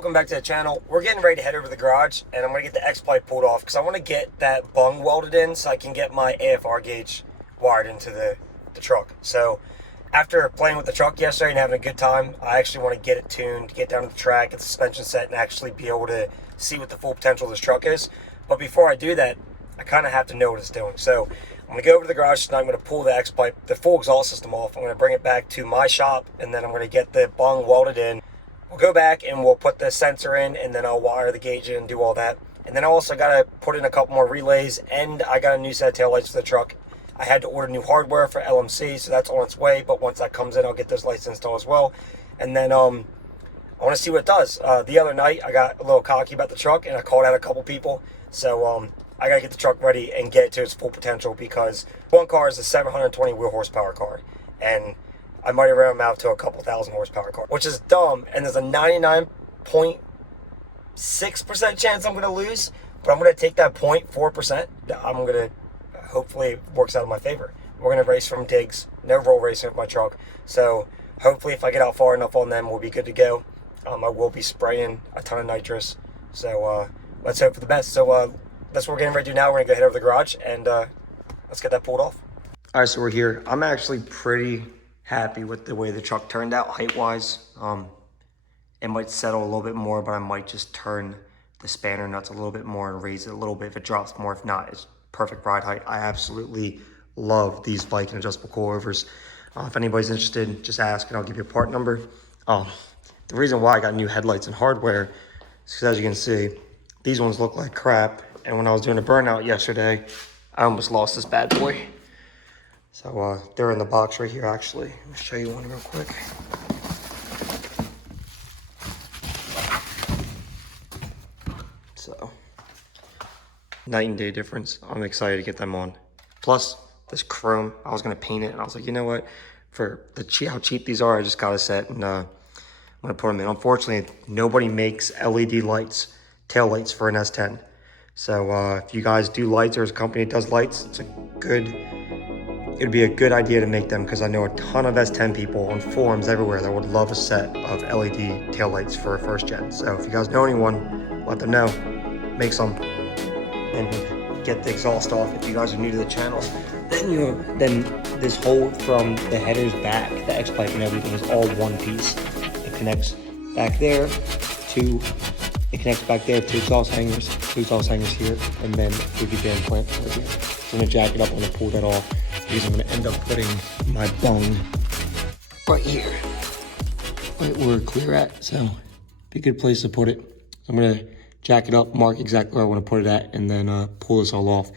welcome back to the channel. We're getting ready to head over to the garage, and I'm going to get the X-pipe pulled off because I want to get that bung welded in so I can get my AFR gauge wired into the truck. So after playing with the truck yesterday and having a good time, I actually want to get it tuned, get down to the track, get the suspension set, and actually be able to see what the full potential of this truck is. But before I do that, I kind of have to know what it's doing. So I'm going to go over to the garage tonight. I'm going to pull the X-pipe, the full exhaust system off. I'm going to bring it back to my shop, and then I'm going to get the bung welded in. We'll go back and we'll put the sensor in, and then I'll wire the gauge in and do all that. And then I also got to put in a couple more relays, and I got a new set of taillights for the truck. I had to order new hardware for LMC, so that's on its way. But once that comes in, I'll get those lights installed as well. And then I want to see what it does. The other night, I got a little cocky about the truck, and I called out a couple people. So I got to get the truck ready and get it to its full potential, because one car is a 720 wheel horsepower car. And I might have ran them out to a couple thousand horsepower car, which is dumb. And there's a 99.6% chance I'm going to lose, but I'm going to take that 0.4%. I'm going to, hopefully it works out in my favor. We're going to race from digs, no roll racing with my truck. So hopefully if I get out far enough on them, we'll be good to go. I will be spraying a ton of nitrous. So let's hope for the best. So that's what we're getting ready to do now. We're going to go head over to the garage and let's get that pulled off. All right, so we're here. I'm actually pretty happy with the way the truck turned out height-wise. It might settle a little bit more, but I might just turn the spanner nuts a little bit more and raise it a little bit if it drops more. If not, it's perfect ride height. I absolutely love these Viking adjustable coilovers. If anybody's interested, just ask and I'll give you a part number. The reason why I got new headlights and hardware is because, as you can see, these ones look like crap. And when I was doing a burnout yesterday, I almost lost this bad boy. So they're in the box right here, actually. Let me show you one real quick. So, night and day difference. I'm excited to get them on. Plus, this chrome, I was going to paint it, and I was like, you know what? For how cheap these are, I just got a set, and I'm going to put them in. Unfortunately, nobody makes LED lights, tail lights for an S10. So if you guys do lights, or a company that does lights, it'd be a good idea to make them, because I know a ton of S10 people on forums everywhere that would love a set of LED taillights for a first gen. So if you guys know anyone, let them know. Make some and get the exhaust off. If you guys are new to the channel, then this hole from the headers back, the X-pipe and everything is all one piece. It connects back there to exhaust hangers, here, and then the band clamp right here. So I'm gonna jack it up, I'm gonna pull that off, because I'm gonna end up putting my bung right here, right where we're clear at. So be a good place to put it. So I'm gonna jack it up, mark exactly where I want to put it at, and then pull this all off,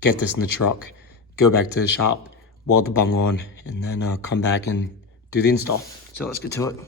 get this in the truck, go back to the shop, weld the bung on, and then come back and do the install. So let's get to it.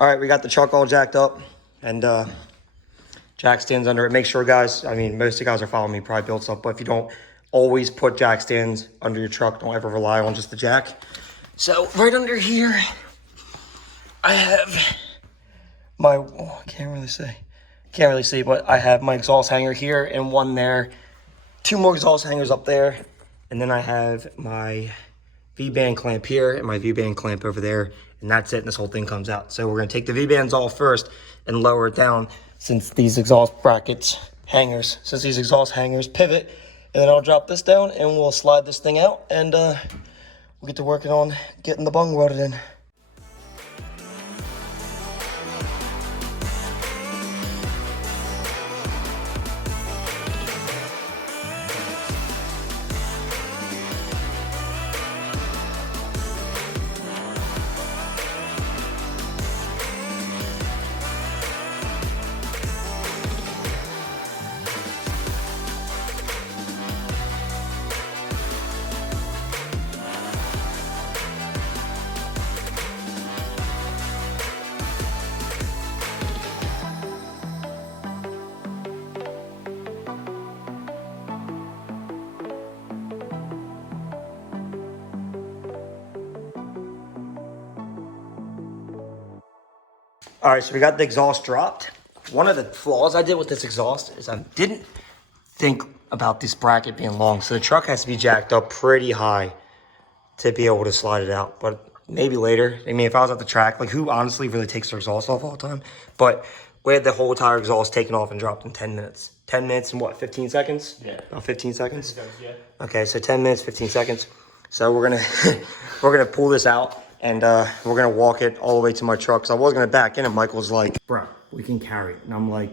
All right, we got the truck all jacked up, and jack stands under it. Make sure, guys, I mean, most of you guys are following me, probably built stuff, but if you don't, always put jack stands under your truck. Don't ever rely on just the jack. So right under here, I have my, can't really see, but I have my exhaust hanger here and one there, two more exhaust hangers up there, and then I have my V-band clamp here and my V-band clamp over there, and that's it, and this whole thing comes out. So we're gonna take the V-bands off first and lower it down, since these exhaust hangers pivot, and then I'll drop this down and we'll slide this thing out, and we'll get to working on getting the bung welded in. All right, so we got the exhaust dropped. One of the flaws I did with this exhaust is I didn't think about this bracket being long. So the truck has to be jacked up pretty high to be able to slide it out. But maybe later. I mean, if I was at the track, like who honestly really takes their exhaust off all the time? But we had the whole entire exhaust taken off and dropped in 10 minutes. 10 minutes and what, 15 seconds? Yeah. About 15 seconds? 15 seconds, yeah. Okay, so 10 minutes, 15 seconds. So we're gonna we're gonna pull this out and we're gonna walk it all the way to my truck. So I was gonna back in and Michael's like, bro, we can carry it. And I'm like,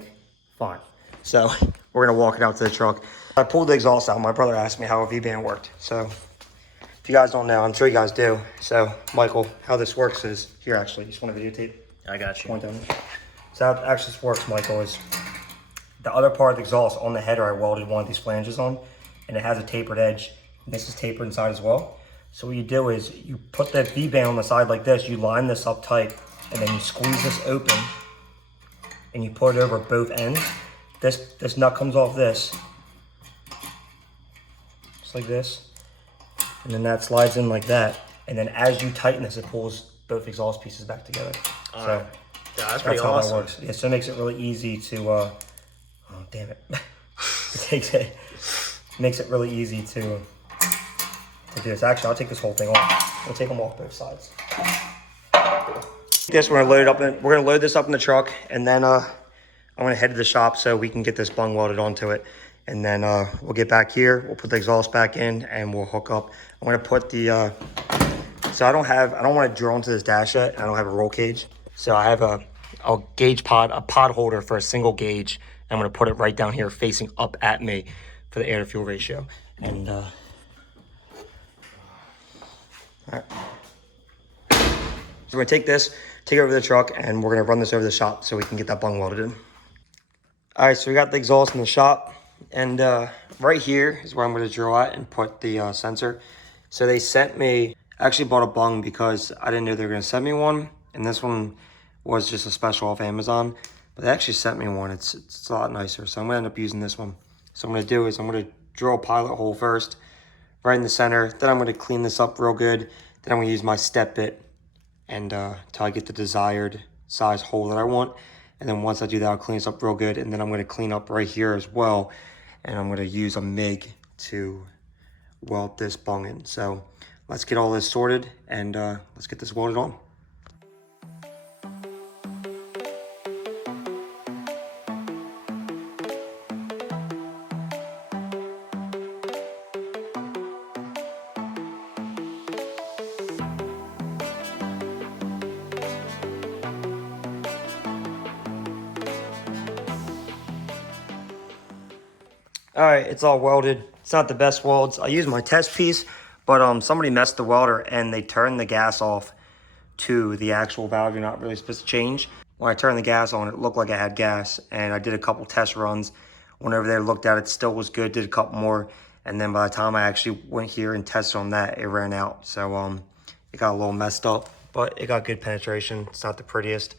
fine. So we're gonna walk it out to the truck. I pulled the exhaust out. My brother asked me how a V-band worked. So if you guys don't know, I'm sure you guys do. So Michael, how this works is, here actually, you just want to videotape? I got you. Point down. So how it actually works, Michael, is the other part of the exhaust on the header, I welded one of these flanges on, and it has a tapered edge. And this is tapered inside as well. So what you do is you put the V-band on the side like this, you line this up tight, and then you squeeze this open, and you put it over both ends. This nut comes off this, just like this, and then that slides in like that. And then as you tighten this, it pulls both exhaust pieces back together. So yeah, that's pretty how awesome. that works. Yeah, so it makes it really easy to, oh damn it. Makes it really easy to do this. Actually, I'll take this whole thing off. We'll take them off both sides. This, we're gonna load this up in the truck, and then I'm gonna head to the shop so we can get this bung welded onto it. And then we'll get back here, we'll put the exhaust back in, and we'll hook up. I'm gonna put the, so I don't want to drill into this dash yet. I don't have a roll cage. So I have a gauge pod, a pod holder for a single gauge. I'm gonna put it right down here facing up at me for the air to fuel ratio. And all right. So we're gonna take this, take it over to the truck, and we're gonna run this over the shop so we can get that bung welded in. All right, so we got the exhaust in the shop, and right here is where I'm gonna drill at and put the sensor. So they sent me, I actually bought a bung because I didn't know they were gonna send me one, and this one was just a special off Amazon, but they actually sent me one. It's a lot nicer, so I'm gonna end up using this one. So what I'm gonna do is I'm gonna drill a pilot hole first, right in the center. Then I'm gonna clean this up real good. Then I'm gonna use my step bit and till I get the desired size hole that I want. And then once I do that, I'll clean this up real good. And then I'm gonna clean up right here as well. And I'm gonna use a MIG to weld this bung in. So let's get all this sorted and let's get this welded on. All right, it's all welded. It's not the best welds. I used my test piece, but somebody messed the welder and they turned the gas off to the actual valve you're not really supposed to change. When I turned the gas on, it looked like I had gas, and I did a couple test runs. Went over there, looked at it, still was good, did a couple more, and then by the time I actually went here and tested on that, it ran out. So it got a little messed up, but it got good penetration. It's not the prettiest,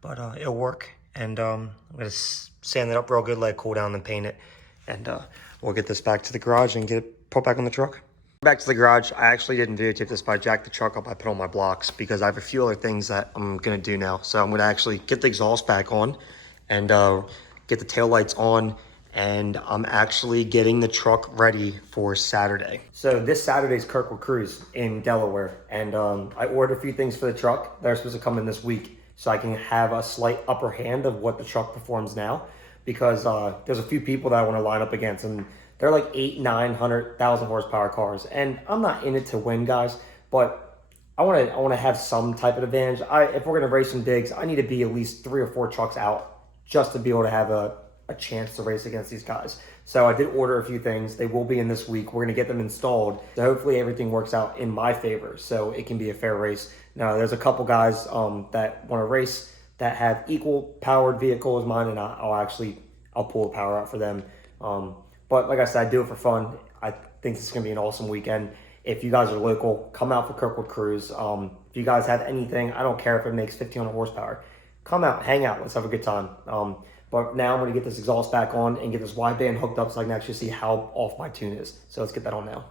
but it'll work. And I'm gonna sand it up real good, let it cool down, then paint it. And we'll get this back to the garage and get it put back on the truck. Back to the garage. I actually didn't videotape this, but I jacked the truck up. I put on my blocks because I have a few other things that I'm gonna do now. So I'm gonna actually get the exhaust back on and get the taillights on. And I'm actually getting the truck ready for Saturday. So this Saturday's Kirkwood Cruise in Delaware. And I ordered a few things for the truck that are supposed to come in this week so I can have a slight upper hand of what the truck performs now. Because there's a few people that I want to line up against, and they're like 800,000-900,000 horsepower cars, and I'm not in it to win, guys. But I want to have some type of advantage. If we're gonna race some digs, I need to be at least 3 or 4 trucks out just to be able to have a chance to race against these guys. So I did order a few things. They will be in this week. We're gonna get them installed. So hopefully everything works out in my favor, so it can be a fair race. Now there's a couple guys that want to race that have equal powered vehicle as mine, and I'll pull the power out for them. But like I said, I do it for fun. I think this is gonna be an awesome weekend. If you guys are local, come out for Kirkwood Cruise. If you guys have anything, I don't care if it makes 1,500 horsepower. Come out, hang out, let's have a good time. But now I'm gonna get this exhaust back on and get this wideband hooked up so I can actually see how off my tune is. So let's get that on now.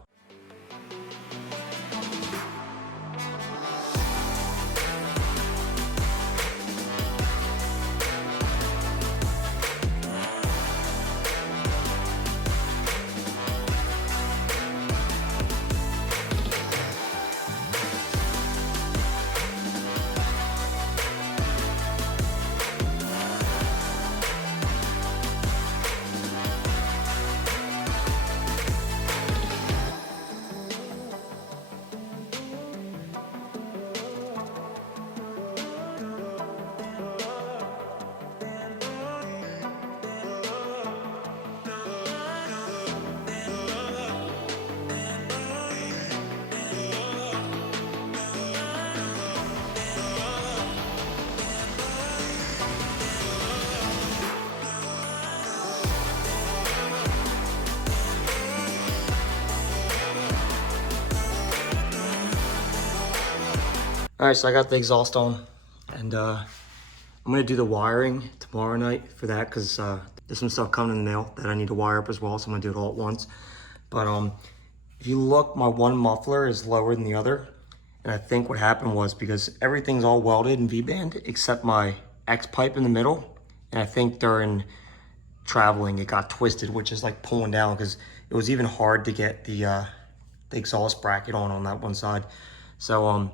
All right, so I got the exhaust on, and I'm gonna do the wiring tomorrow night for that, because there's some stuff coming in the mail that I need to wire up as well, so I'm gonna do it all at once. But if you look, my one muffler is lower than the other, and I think what happened was because everything's all welded in V-band except my X pipe in the middle, and I think during traveling it got twisted, which is like pulling down, because it was even hard to get the exhaust bracket on that one side. So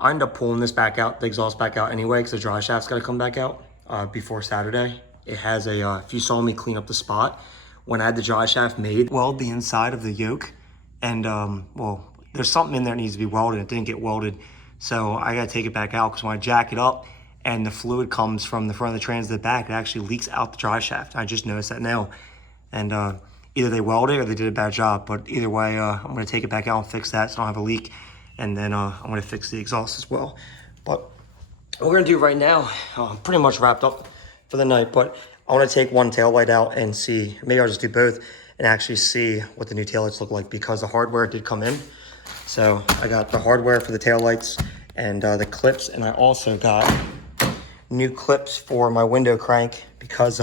I ended up pulling this back out, the exhaust back out anyway, because the dry shaft's got to come back out before Saturday. It has a, if you saw me clean up the spot, when I had the dry shaft made, weld the inside of the yoke, and well, there's something in there that needs to be welded. It didn't get welded, so I got to take it back out, because when I jack it up and the fluid comes from the front of the trans to the back, it actually leaks out the dry shaft. I just noticed that now, and either they welded it or they did a bad job, but either way, I'm going to take it back out and fix that so I don't have a leak. And then I'm gonna fix the exhaust as well. But what we're gonna do right now, I'm pretty much wrapped up for the night, but I wanna take one taillight out and see, maybe I'll just do both and actually see what the new taillights look like, because the hardware did come in. So I got the hardware for the taillights and the clips, and I also got new clips for my window crank, because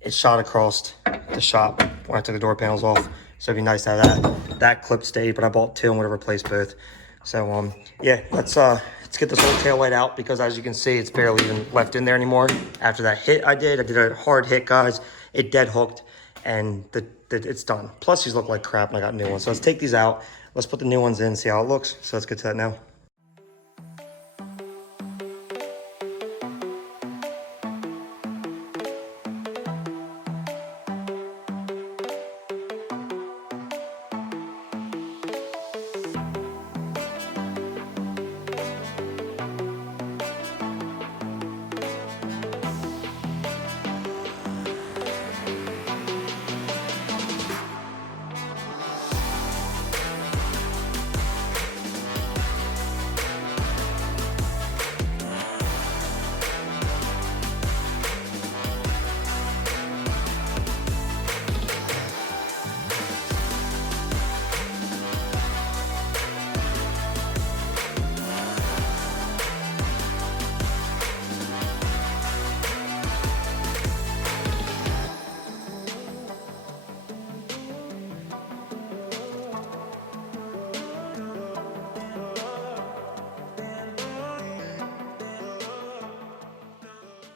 it shot across the shop when I took the door panels off. So it'd be nice to have that. That clip stayed, but I bought two and would have replaced both. So yeah, let's get this whole tail light out, because as you can see, it's barely even left in there anymore. After that hit I did a hard hit, guys. It dead hooked, and it's done. Plus these look like crap, and I got new ones. So let's take these out. Let's put the new ones in, see how it looks. So let's get to that now.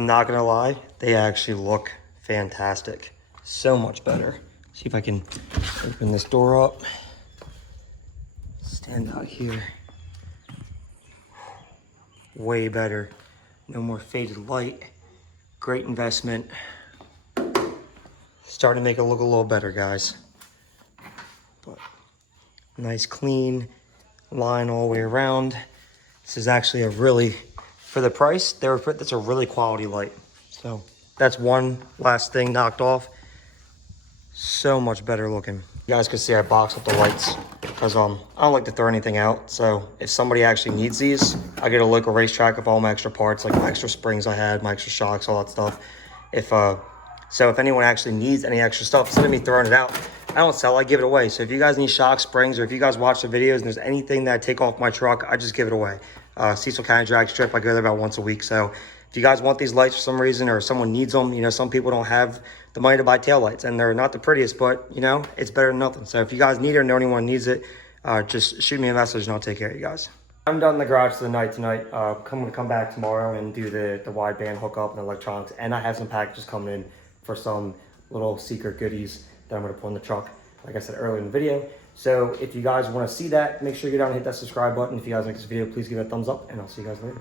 I'm not gonna lie, they actually look fantastic. So much better. See if I can open this door up. Stand out here. Way better. No more faded light. Great investment. Starting to make it look a little better, guys. But nice clean line all the way around. This is actually a really, for the price, that's a really quality light. So that's one last thing knocked off. So much better looking. You guys can see I boxed up the lights, because I don't like to throw anything out. So if somebody actually needs these, I get a local racetrack of all my extra parts, like my extra springs I had, my extra shocks, all that stuff. So if anyone actually needs any extra stuff, instead of me throwing it out, I don't sell, I give it away. So if you guys need shock springs, or if you guys watch the videos and there's anything that I take off my truck, I just give it away. Cecil County Drag Strip, I go there about once a week. So if you guys want these lights for some reason, or someone needs them, you know, some people don't have the money to buy taillights, and they're not the prettiest, but you know, it's better than nothing. So if you guys need it or know anyone needs it, just shoot me a message and I'll take care of you guys. I'm done in the garage for the night tonight. I'm gonna come back tomorrow and do the wideband hookup and electronics, and I have some packages coming in for some little secret goodies that I'm gonna put in the truck, like I said earlier in the video. So if you guys wanna see that, make sure you go down and hit that subscribe button. If you guys like this video, please give it a thumbs up, and I'll see you guys later.